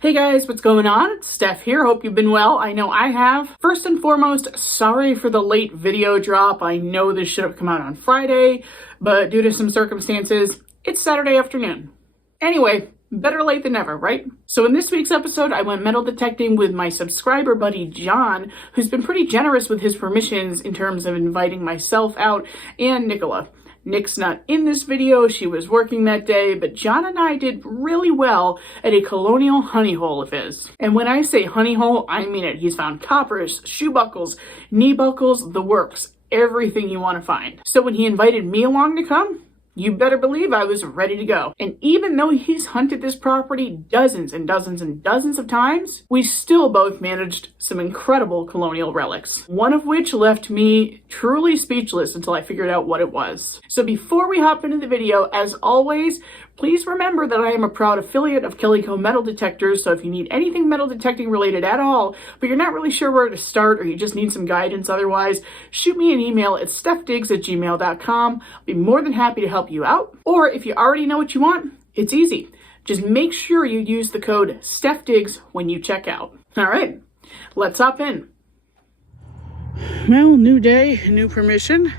Hey guys, what's going on? It's Steph here. Hope you've been well. I know I have. First and foremost, sorry for the late video drop. I know this should have come out on Friday, but due to some circumstances, it's Saturday afternoon. Anyway, better late than never, right? So in this week's episode, I went metal detecting with my subscriber buddy, John, who's been pretty generous with his permissions in terms of inviting myself out and Nicola. Nick's not in this video, she was working that day, but John and I did really well at a Colonial honey hole of his. And when I say honey hole, I mean it. He's found coppers, shoe buckles, knee buckles, the works, everything you want to find. So when he invited me along to come, you better believe I was ready to go. And even though he's hunted this property dozens and dozens and dozens of times, we still both managed some incredible Colonial relics. One of which left me truly speechless until I figured out what it was. So before we hop into the video, as always, please remember that I am a proud affiliate of KELLYCO metal detectors, so if you need anything metal detecting related at all, but you're not really sure where to start or you just need some guidance otherwise, shoot me an email at stefdigs@gmail.com. I'll be more than happy to help you out. Or if you already know what you want, it's easy. Just make sure you use the code STEFDIGS when you check out. All right, let's hop in. Well, new day, new permission.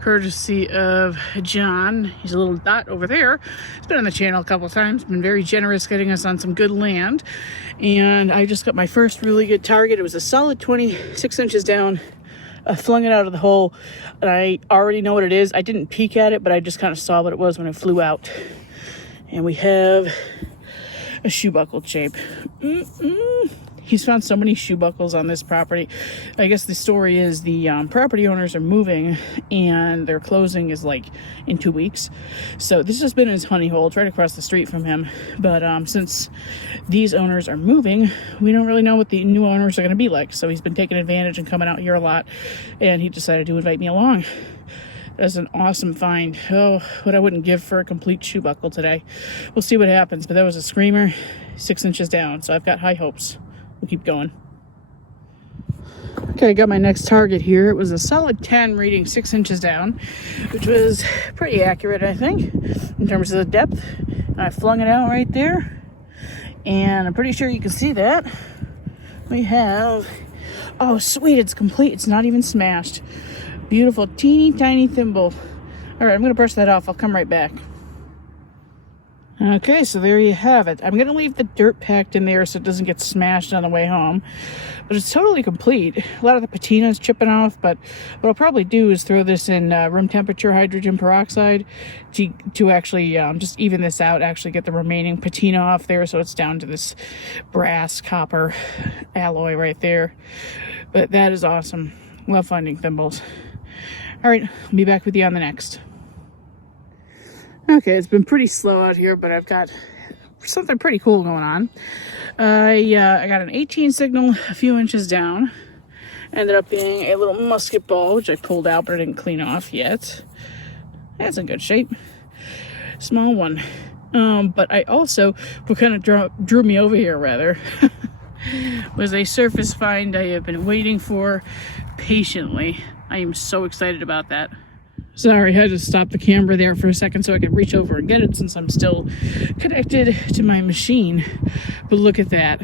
Courtesy of John. He's a little dot over there. He's been on the channel a couple of times, been very generous getting us on some good land. And I just got my first really good target. It was a solid 26 inches down. I flung it out of the hole, and I already know what it is. I didn't peek at it, but I just kind of saw what it was when it flew out. And we have a shoe buckle shape. He's found so many shoe buckles on this property. I guess the story is the property owners are moving and their closing is like in 2 weeks. So this has been his honey hole. It's right across the street from him. But since these owners are moving, we don't really know what the new owners are going to be like. So he's been taking advantage and coming out here a lot. And he decided to invite me along. That's an awesome find. Oh, what I wouldn't give for a complete shoe buckle today. We'll see what happens. But that was a screamer, 6 inches down. So I've got high hopes. We'll keep going. Okay, I got my next target here. It was a solid 10 reading 6 inches down, which was pretty accurate, I think, in terms of the depth. And I flung it out right there. And I'm pretty sure you can see that. We have, oh sweet, it's complete. It's not even smashed. Beautiful, teeny tiny thimble. All right, I'm gonna brush that off. I'll come right back. Okay, so there you have it. I'm going to leave the dirt packed in there so it doesn't get smashed on the way home. But it's totally complete. A lot of the patina is chipping off, but what I'll probably do is throw this in room temperature hydrogen peroxide to actually just even this out, actually get the remaining patina off there so it's down to this brass copper alloy right there. But that is awesome. Love finding thimbles. All right, I'll be back with you on the next. Okay, it's been pretty slow out here, but I've got something pretty cool going on. I got an 18 signal a few inches down. Ended up being a little musket ball, which I pulled out, but I didn't clean off yet. That's in good shape. Small one. But I also, what kind of drew me over here, rather, was a surface find I have been waiting for patiently. I am so excited about that. Sorry, I had to stop the camera there for a second so I could reach over and get it since I'm still connected to my machine. But look at that.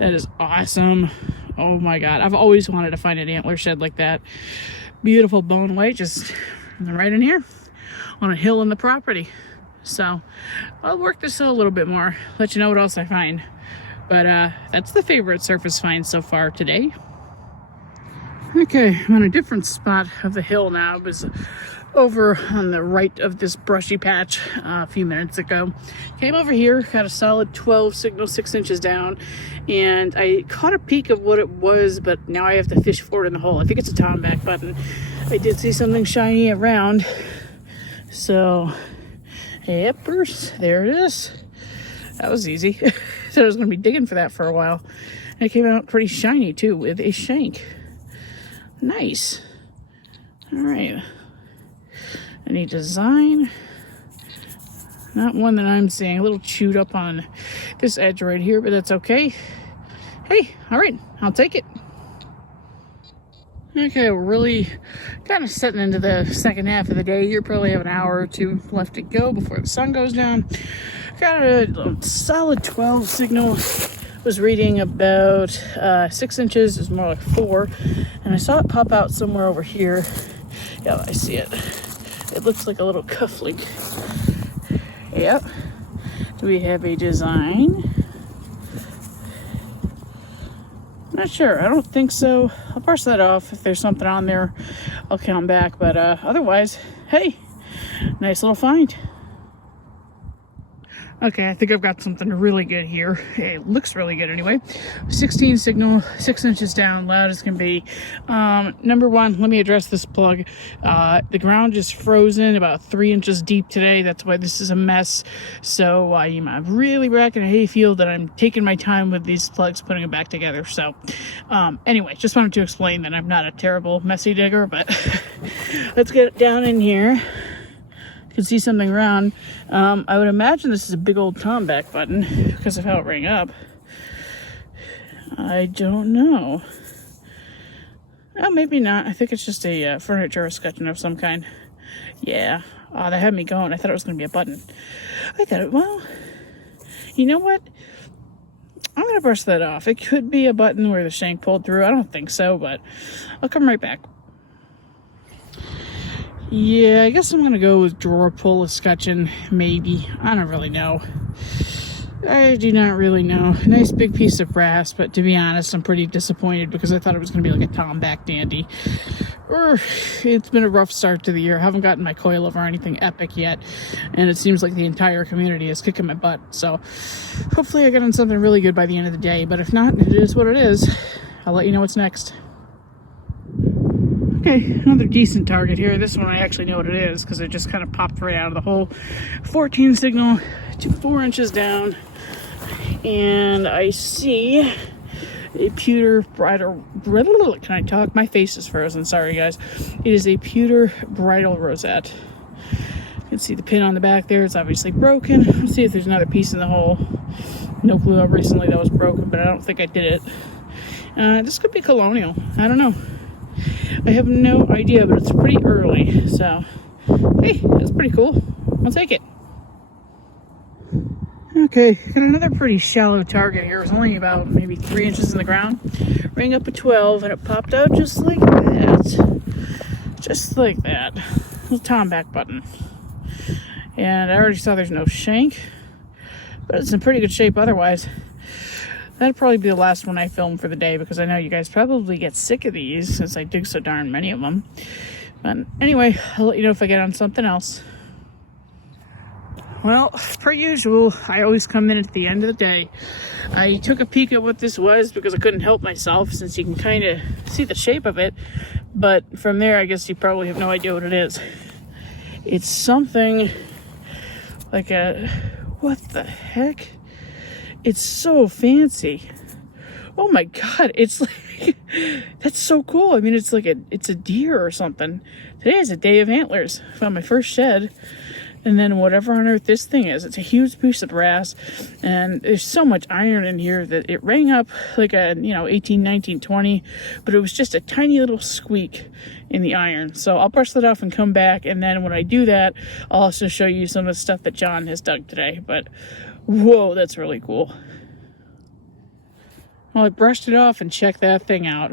That is awesome. Oh my God. I've always wanted to find an antler shed like that. Beautiful bone white just right in here on a hill in the property. So I'll work this out a little bit more, let you know what else I find. But that's the favorite surface find so far today. Okay, I'm on a different spot of the hill now. It was over on the right of this brushy patch a few minutes ago. Came over here, got a solid 12 signal 6 inches down, and I caught a peek of what it was, but now I have to fish for it in the hole. I think it's a tomback button. I did see something shiny around, so yepers, there it is. That was easy. So I was going to be digging for that for a while. And it came out pretty shiny too with a shank. Nice. All right. Any design? Not one that I'm seeing. A little chewed up on this edge right here, but that's okay. Hey, all right, I'll take it. Okay, we're really kind of setting into the second half of the day. You probably have an hour or two left to go before the sun goes down. Got a solid 12 signal. Was reading about 6 inches. It's more like 4. And I saw it pop out somewhere over here. Yeah, I see it. It looks like a little cufflink. Yep. Do we have a design? Not sure. I don't think so. I'll brush that off. If there's something on there, I'll count back. But otherwise, hey, nice little find. Okay, I think I've got something really good here. It looks really good anyway. 16 signal, 6 inches down, loud as can be. Number one, let me address this plug. The ground is frozen about 3 inches deep today. That's why this is a mess. So I'm really racking a hayfield and I'm taking my time with these plugs, putting them back together. So anyway, just wanted to explain that I'm not a terrible messy digger, but let's get it down in here. Can see something round. I would imagine this is a big old Tomback button because of how it rang up. I don't know. Oh, maybe not. I think it's just a furniture escutcheon of some kind. Yeah. Oh, that had me going. I thought it was going to be a button. I thought it, well, you know what? I'm going to brush that off. It could be a button where the shank pulled through. I don't think so, but I'll come right back. Yeah, I guess I'm gonna go with drawer pull escutcheon, maybe. I don't really know. I do not really know. Nice big piece of brass, but to be honest, I'm pretty disappointed because I thought it was gonna be like a Tomback dandy. It's been a rough start to the year. I haven't gotten my coil over anything epic yet, and it seems like the entire community is kicking my butt. So hopefully I get on something really good by the end of the day, but if not, it is what it is. I'll let you know what's next. Okay, another decent target here. This one I actually know what it is because it just kind of popped right out of the hole. 14 signal to 4 inches down. And I see a pewter bridal... Can I talk? My face is frozen. Sorry, guys. It is a pewter bridal rosette. You can see the pin on the back there. It's obviously broken. Let's see if there's another piece in the hole. No clue how recently that was broken, but I don't think I did it. This could be Colonial. I don't know. I have no idea, but it's pretty early, so hey, that's pretty cool. I'll take it. Okay, got another pretty shallow target here. It was only about maybe 3 inches in the ground. Rang up a 12, and it popped out just like that. Just like that. Little Tomback button. And I already saw there's no shank, but it's in pretty good shape otherwise. That'd probably be the last one I film for the day because I know you guys probably get sick of these since I dig so darn many of them. But anyway, I'll let you know if I get on something else. Well, per usual, I always come in at the end of the day. I took a peek at what this was because I couldn't help myself since you can kind of see the shape of it. But from there, I guess you probably have no idea what it is. It's something like a... What the heck? It's so fancy. Oh my god, it's like, that's so cool. I mean, it's like it's a deer or something. Today is a day of antlers. Found my first shed. And then whatever on earth this thing is, it's a huge piece of brass. And there's so much iron in here that it rang up like a, 18, 19, 20. But it was just a tiny little squeak in the iron. So I'll brush that off and come back. And then when I do that, I'll also show you some of the stuff that John has dug today. But whoa, that's really cool. Well, I brushed it off and checked that thing out.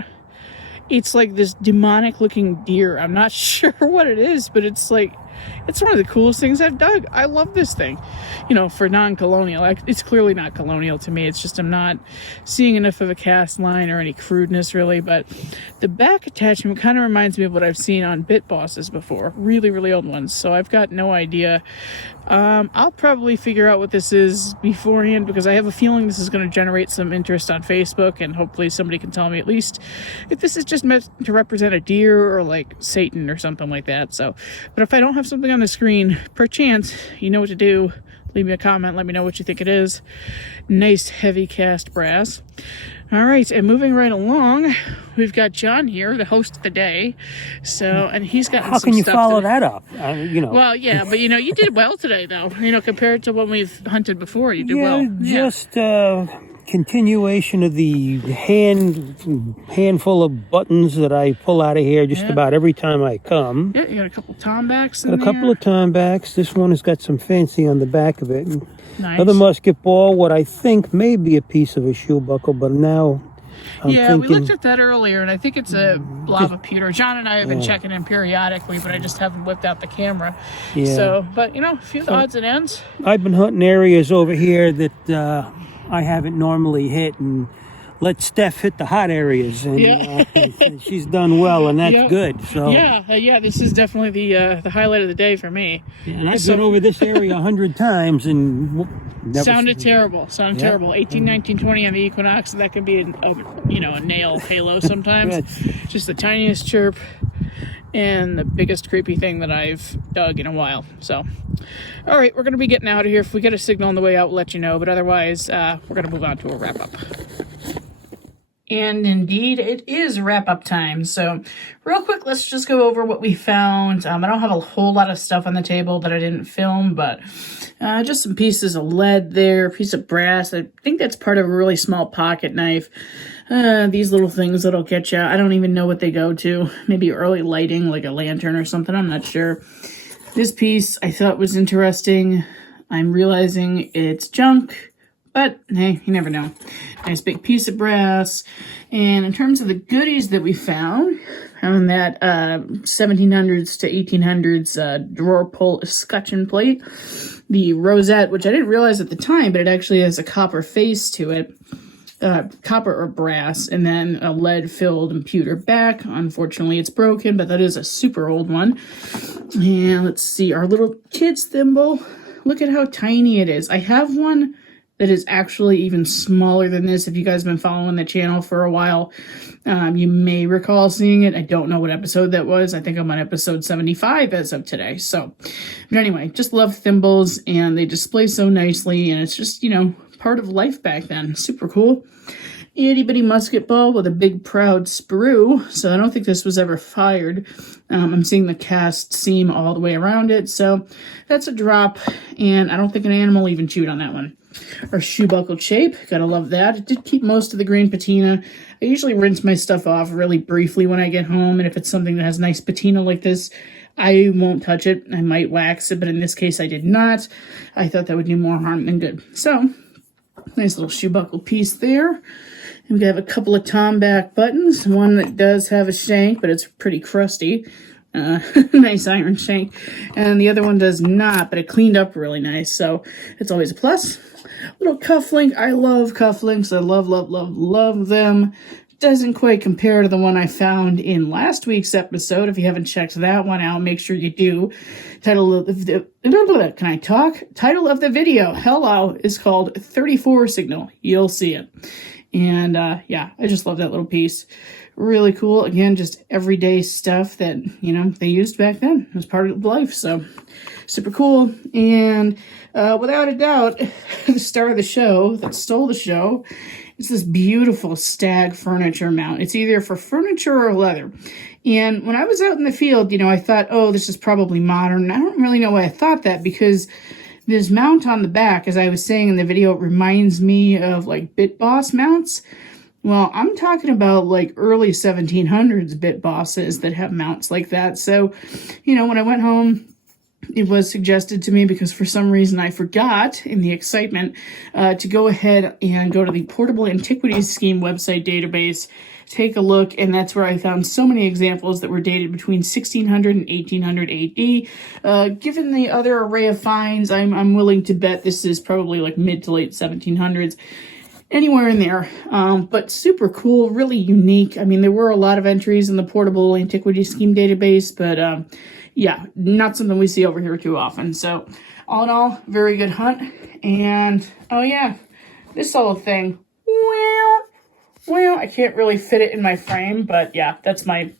It's like this demonic looking deer. I'm not sure what it is, but it's like, it's one of the coolest things I've dug. I love this thing. For non-colonial, it's clearly not colonial to me. It's just I'm not seeing enough of a cast line or any crudeness really, but the back attachment kind of reminds me of what I've seen on bit bosses before. Really, really old ones. So I've got no idea. I'll probably figure out what this is beforehand because I have a feeling this is going to generate some interest on Facebook and hopefully somebody can tell me at least if this is just meant to represent a deer or like Satan or something like that. So, but if I don't have something on the screen, perchance, you know what to do. Leave me a comment. Let me know what you think it is. Nice heavy cast brass. All right, and moving right along, we've got John here, the host of the day. So, and he's got How can you follow that up? Well, yeah, but you did well today, though. Compared to when we've hunted before, you did well. Just continuation of the handful of buttons that I pull out of here just about every time I come. Yeah, you got a couple tombacks in there. Got a couple of tombacks. This one has got some fancy on the back of it. Nice. Another musket ball, what I think may be a piece of a shoe buckle, but now I'm thinking, we looked at that earlier, and I think it's a blob of pewter. John and I have been checking in periodically, but I just haven't whipped out the camera. Yeah. So, but, you know, a few odds and ends. I've been hunting areas over here that I haven't normally hit, and let Stef hit the hot areas, and and she's done well, and that's good. So yeah, this is definitely the highlight of the day for me. Yeah, and I've been over this area 100 times and never sounded terrible. 18, 19, 20 on the Equinox. That could be a nail halo sometimes. Just the tiniest chirp and the biggest creepy thing that I've dug in a while. So, all right, we're gonna be getting out of here. If we get a signal on the way out, we'll let you know. But otherwise, we're gonna move on to a wrap up. And indeed, it is wrap-up time. So real quick, let's just go over what we found. I don't have a whole lot of stuff on the table that I didn't film, but just some pieces of lead there, a piece of brass. I think that's part of a really small pocket knife. These little things that'll get you. I don't even know what they go to. Maybe early lighting, like a lantern or something. I'm not sure. This piece I thought was interesting. I'm realizing it's junk. But, hey, you never know. Nice big piece of brass. And in terms of the goodies that we found that 1700s to 1800s drawer pull escutcheon plate. The rosette, which I didn't realize at the time, but it actually has a copper face to it. Copper or brass, and then a lead-filled pewter back. Unfortunately, it's broken, but that is a super old one. And let's see, our little kid's thimble. Look at how tiny it is. I have one that is actually even smaller than this. If you guys have been following the channel for a while, you may recall seeing it. I don't know what episode that was. I think I'm on episode 75 as of today. So, but anyway, just love thimbles, and they display so nicely, and it's just, part of life back then. Super cool. Itty bitty musket ball with a big proud sprue. So I don't think this was ever fired. I'm seeing the cast seam all the way around it. So that's a drop, and I don't think an animal even chewed on that one. Our shoe buckle shape, gotta love that. It did keep most of the green patina. I usually rinse my stuff off really briefly when I get home, and if it's something that has nice patina like this, I won't touch it. I might wax it, but in this case I did not. I thought that would do more harm than good. So, nice little shoe buckle piece there. And we have a couple of tomback buttons. One that does have a shank, but it's pretty crusty. Nice iron shank. And the other one does not, but it cleaned up really nice, so it's always a plus. Little cufflink. I love cufflinks. I love them. Doesn't quite compare to the one I found in last week's episode. If you haven't checked that one out, make sure you do. Title of the Title of the video, hello, is called 34 Signal. You'll see it. And yeah, I just love that little piece. Really cool. Again, just everyday stuff that, they used back then. It was part of life. So super cool. And without a doubt, the star of the show that stole the show is this beautiful stag furniture mount. It's either for furniture or leather. And when I was out in the field, I thought, oh, this is probably modern. I don't really know why I thought that, because this mount on the back, as I was saying in the video, reminds me of like Bit Boss mounts. Well, I'm talking about like early 1700s Bit Bosses that have mounts like that. So, when I went home, it was suggested to me, because for some reason I forgot in the excitement, to go ahead and go to the Portable Antiquities Scheme website database, take a look, and that's where I found so many examples that were dated between 1600 and 1800 AD. Given the other array of finds, I'm willing to bet this is probably like mid to late 1700s. Anywhere in there, but super cool, really unique. I mean, there were a lot of entries in the Portable Antiquity Scheme database, but yeah, not something we see over here too often. So all in all, very good hunt. And oh yeah, this little thing, well, I can't really fit it in my frame, but yeah, that's my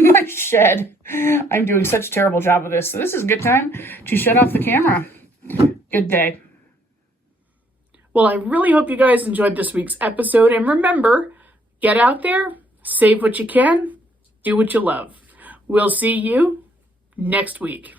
my shed. I'm doing such a terrible job of this. So this is a good time to shut off the camera. Good day. Well, I really hope you guys enjoyed this week's episode. And remember, get out there, save what you can, do what you love. We'll see you next week.